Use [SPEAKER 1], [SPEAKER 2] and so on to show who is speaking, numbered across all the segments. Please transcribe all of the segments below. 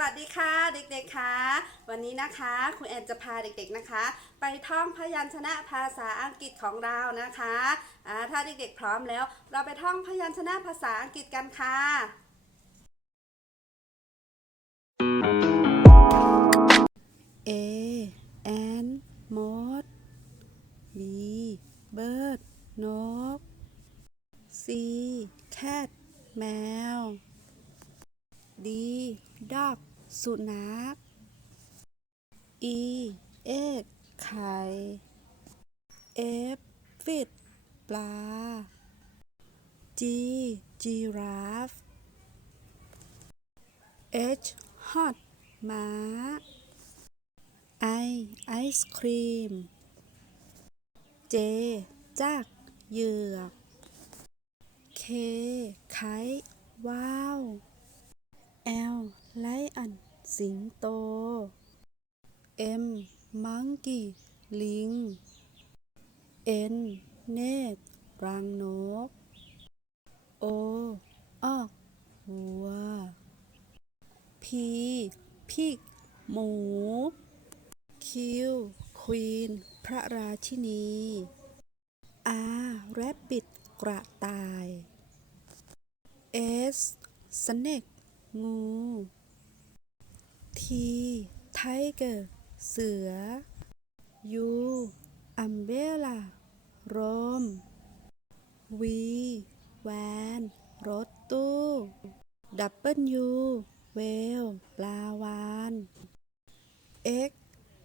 [SPEAKER 1] วัสดีค่ะเด็กๆค่ะวันนี้นะคะครูแอนจะพาเด็กๆนะคะ ไปท่องพยัญชนะภาษาอังกฤษของเรานะคะอ่าถ้าเด็กๆพร้อมแล้ว เราไปท่องพยัญชนะภาษาอังกฤษกันค่ะ A and moth B bird นก C cat แมว ดี ดอก สุนัข อีเอ็กไข่เอฟฟิดปลา จีจีราฟ เอชฮอตม้า ไอไอศครีม เจจากเหยือก เคไขว้าว L ไลออนสิงโต M มังกี้ ลิง N เนตรรังนก O ออกวัว P พิก หมู Q ควีน พระราชินี R แรบบิทกระต่าย S สเนก งู T ไทเกอร์เสือ U อัมเบล่าร่ม V แวนรถตู้ W เวลปลาวาน X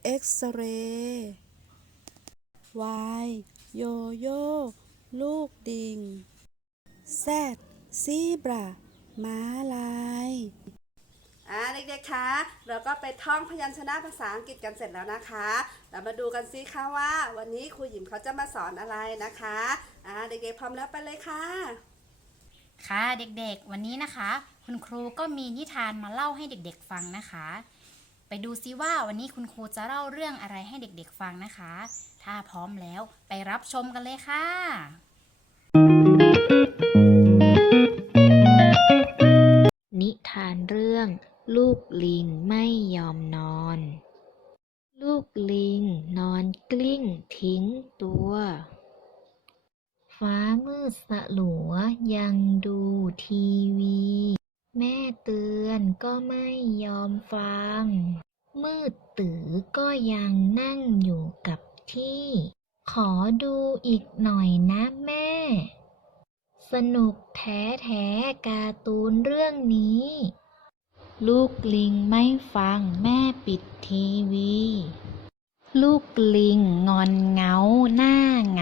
[SPEAKER 1] เอ็กซเรย์ Y โยโย่ลูกดิง Z ซีบรา ม้าลายอ่าเด็กๆคะเราก็ไปท่องพยัญชนะภาษาอังกฤษกันเสร็จแล้วนะคะ เรามาดูกันสิคะว่า วันนี้ครูหยิมเขาจะมาสอนอะไรนะคะอ่าเด็กๆพร้อมแล้วไปเลยค่ะ
[SPEAKER 2] ค่ะเด็กๆ วันนี้นะคะ คุณครูก็มีนิทานมาเล่าให้เด็กๆฟังนะคะ ไปดูซิว่าวันนี้คุณครูจะเล่าเรื่องอะไรให้เด็กๆฟังนะคะ ถ้าพร้อมแล้วไปรับชมกันเลยค่ะ
[SPEAKER 3] นิทานเรื่อง ลูกลิงไม่ยอมนอน ลูกลิงนอนกลิ้งทิ้งตัว ฟ้ามืดสลัวยังดูทีวี แม่เตือนก็ไม่ยอมฟัง มืดตื้อก็ยังนั่งอยู่กับที่ ขอดูอีกหน่อยนะแม่ สนุกแท้แท้ๆการ์ตูนเรื่องนี้ ลูกลิงไม่ฟังแม่ปิดทีวี ลูกลิงงอนเงาหน้าง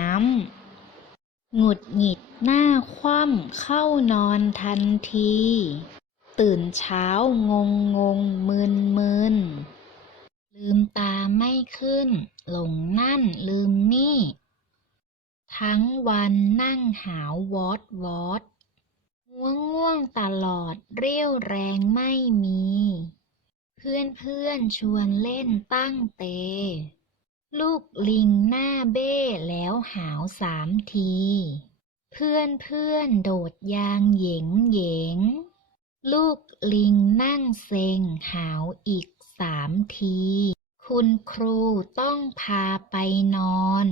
[SPEAKER 3] ำหงุดหงิดหน้าคว่ำเข้านอนทันที ตื่นเช้างงงงมึนมึนลืมตาไม่ขึ้น หลงนั่นลืมนี่ ทั้งวันนั่งหาววอดวอดง่วงง่วงตลอดเรี่ยวแรงไม่มี เพื่อนเพื่อนชวนเล่นตั้งเต ลูกลิงหน้าเบ้แล้วหาวสามที เพื่อนเพื่อนโดดยางเหยงเหยงลูกลิงนั่งเซ็งหาวอีกสามที คุณครูต้องพาไปนอน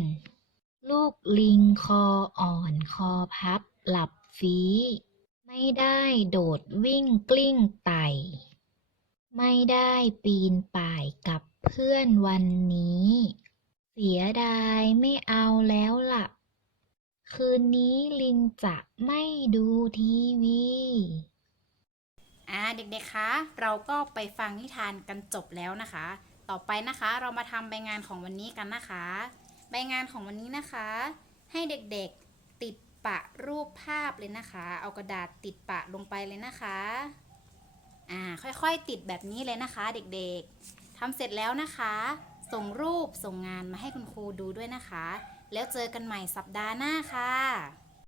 [SPEAKER 3] ลูกลิงคออ่อนคอพับหลับฟีไม่ได้โดดวิ่งกลิ้งไต่ไม่ได้ปีนป่ายกับเพื่อนวันนี้ เสียดายไม่เอาแล้วล่ะ คืนนี้ลิงจะไม่ดูทีวี
[SPEAKER 2] อ่าเด็กๆ คะ เราก็ไปฟังนิทานกันจบแล้วนะคะ ต่อไปนะคะเรามาทำใบงานของวันนี้กันนะคะ ใบงานของวันนี้นะคะ ให้เด็กๆติดปะรูปภาพเลยนะคะ เอากระดาษติดปะลงไปเลยนะคะอ่าค่อยๆติดแบบนี้เลยนะคะ เด็กๆทำเสร็จแล้วนะคะ ส่งรูปส่งงานมาให้คุณครูดูด้วยนะคะ แล้วเจอกันใหม่สัปดาห์หน้าค่ะ